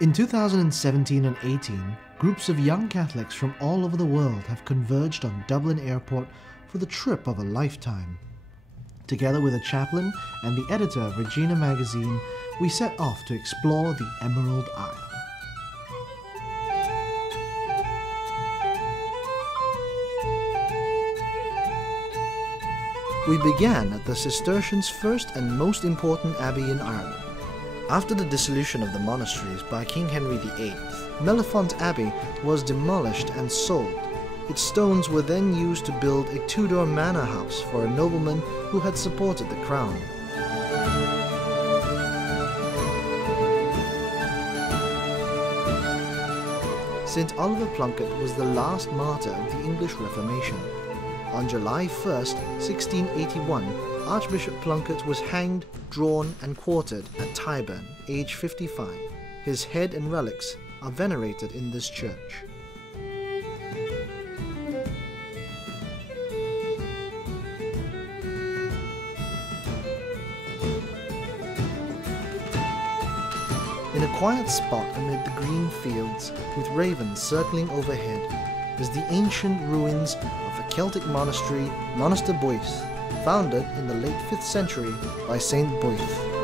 In 2017 and 18, groups of young Catholics from all over the world have converged on Dublin Airport for the trip of a lifetime. Together with a chaplain and the editor of Regina Magazine, we set off to explore the Emerald Isle. We began at the Cistercians' first and most important abbey in Ireland. After the dissolution of the monasteries by King Henry VIII, Mellifont Abbey was demolished and sold. Its stones were then used to build a Tudor manor house for a nobleman who had supported the crown. St. Oliver Plunkett was the last martyr of the English Reformation. On July 1st, 1681, Archbishop Plunkett was hanged, drawn and quartered at Tyburn, age 55. His head and relics are venerated in this church. In a quiet spot amid the green fields, with ravens circling overhead, is the ancient ruins of the Celtic monastery Monaster Boith, founded in the late 5th century by Saint Boith.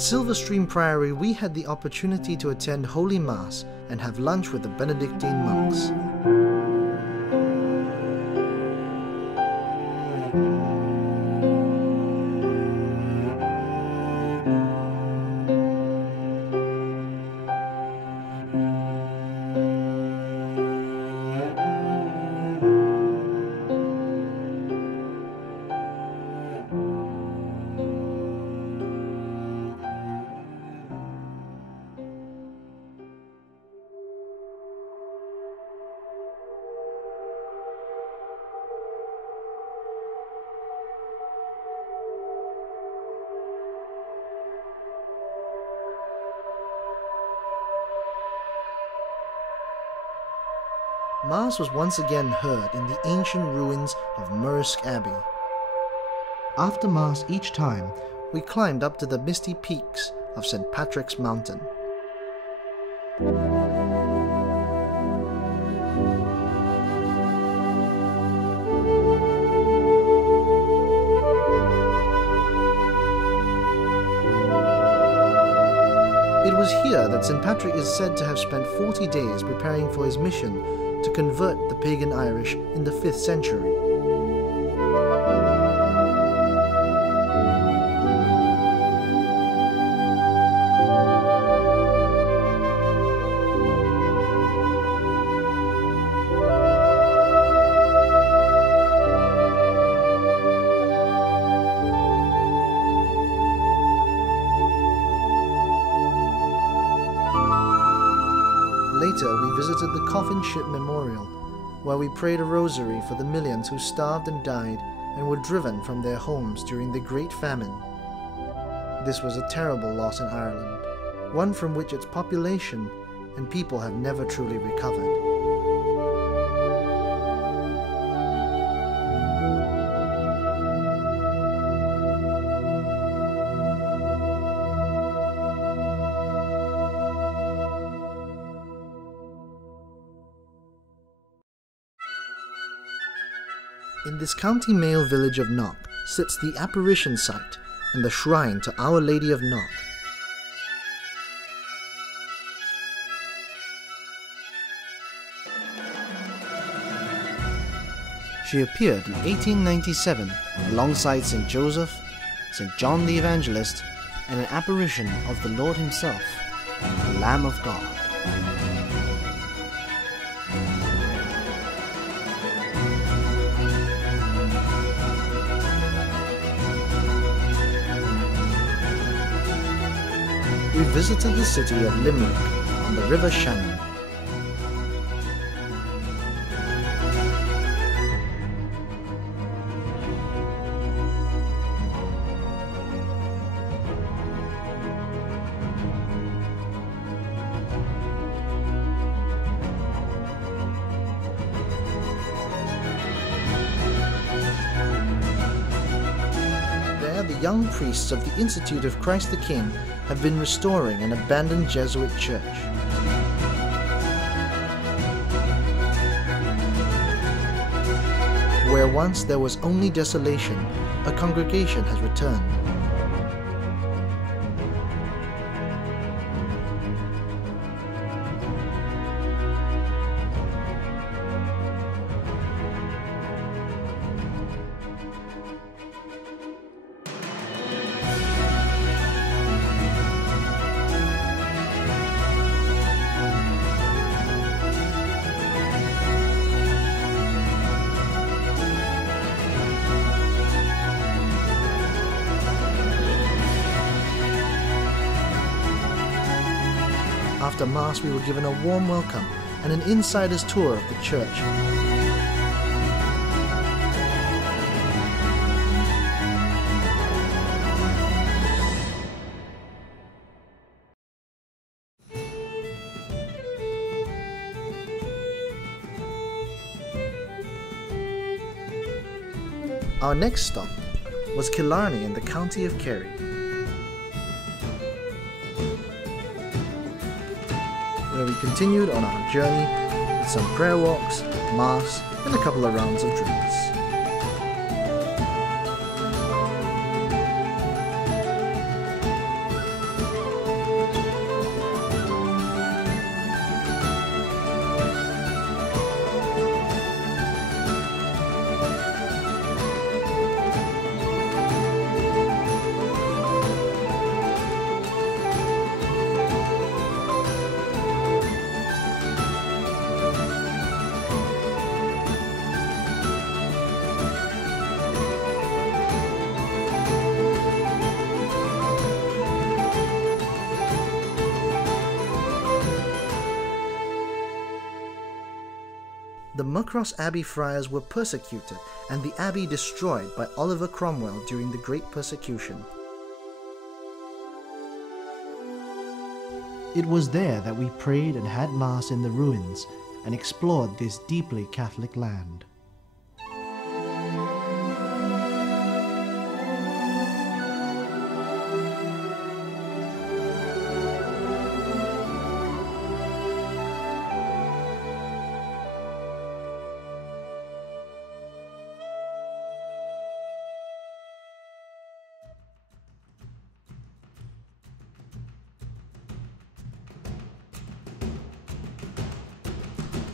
At Silverstream Priory, we had the opportunity to attend Holy Mass and have lunch with the Benedictine monks. Mass was once again heard in the ancient ruins of Murrisk Abbey. After Mass each time, we climbed up to the misty peaks of St. Patrick's Mountain. It was here that St. Patrick is said to have spent 40 days preparing for his mission to convert the pagan Irish in the 5th century. visited the Coffin Ship Memorial, where we prayed a rosary for the millions who starved and died and were driven from their homes during the Great Famine. This was a terrible loss in Ireland, one from which its population and people have never truly recovered. In this County Mayo village of Knock sits the apparition site and the shrine to Our Lady of Knock. She appeared in 1897 alongside St. Joseph, St. John the Evangelist, and an apparition of the Lord himself, the Lamb of God. We visited the city of Limerick on the River Shannon. There, the young priests of the Institute of Christ the King have been restoring an abandoned Jesuit church. Where once there was only desolation, a congregation has returned. After Mass, we were given a warm welcome and an insider's tour of the church. Our next stop was Killarney in the county of Kerry. Where we continued on our journey with some prayer walks, mass, and a couple of rounds of drinks. The Muckross Abbey friars were persecuted and the abbey destroyed by Oliver Cromwell during the Great Persecution. It was there that we prayed and had Mass in the ruins and explored this deeply Catholic land.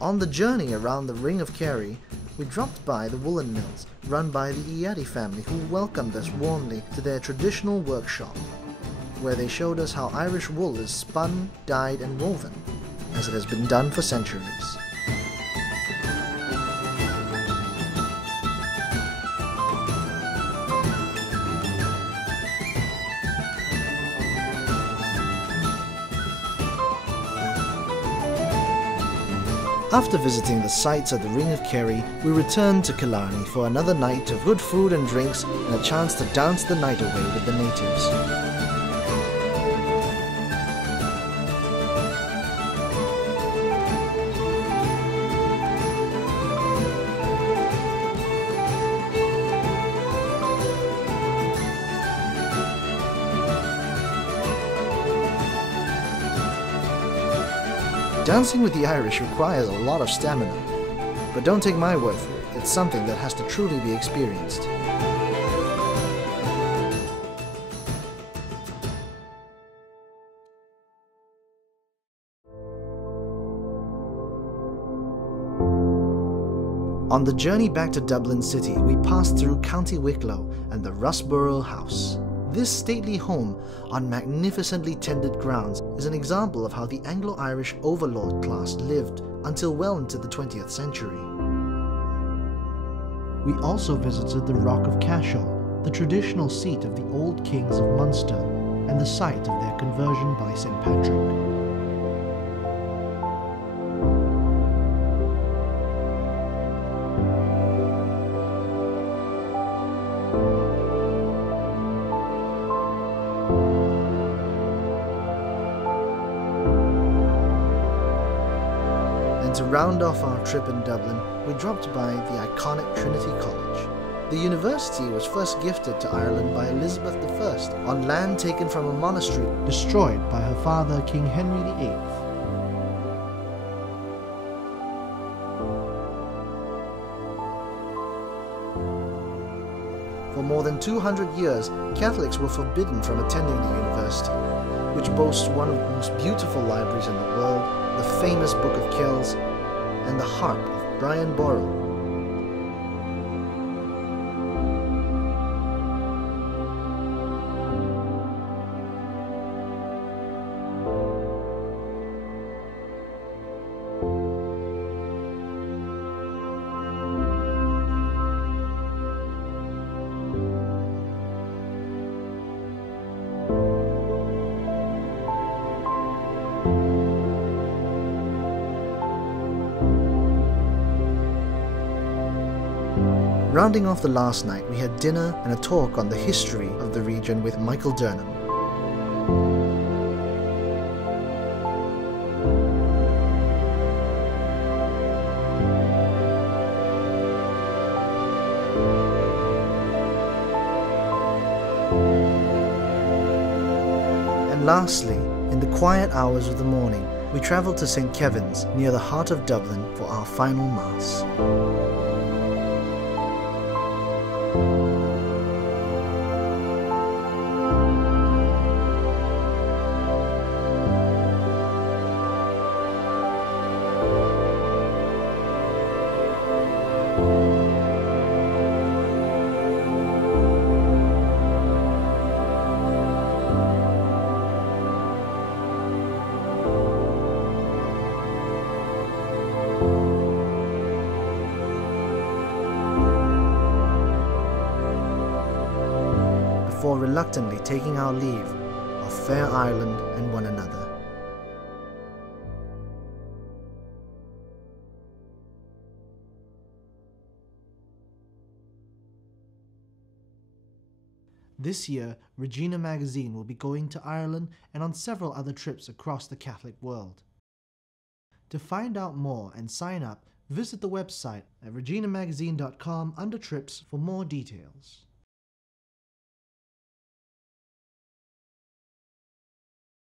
On the journey around the Ring of Kerry, we dropped by the woolen mills run by the Iati family, who welcomed us warmly to their traditional workshop, where they showed us how Irish wool is spun, dyed and woven, as it has been done for centuries. After visiting the sites of the Ring of Kerry, we returned to Killarney for another night of good food and drinks and a chance to dance the night away with the natives. Dancing with the Irish requires a lot of stamina, but don't take my word for it, it's something that has to truly be experienced. On the journey back to Dublin City, we passed through County Wicklow and the Rusborough House. This stately home on magnificently tended grounds is an example of how the Anglo-Irish overlord class lived until well into the 20th century. We also visited the Rock of Cashel, the traditional seat of the old kings of Munster and the site of their conversion by St. Patrick. And to round off our trip in Dublin, we dropped by the iconic Trinity College. The university was first gifted to Ireland by Elizabeth I on land taken from a monastery destroyed by her father, King Henry VIII. For more than 200 years, Catholics were forbidden from attending the university, which boasts one of the most beautiful libraries in the world, the famous Book of Kells, and the harp of Brian Boru. Rounding off the last night, we had dinner and a talk on the history of the region with Michael Durnham. And lastly, in the quiet hours of the morning, we travelled to St. Kevin's near the heart of Dublin for our final Mass. Before reluctantly taking our leave of fair Ireland and one another. This year, Regina Magazine will be going to Ireland and on several other trips across the Catholic world. To find out more and sign up, visit the website at reginamagazine.com under trips for more details.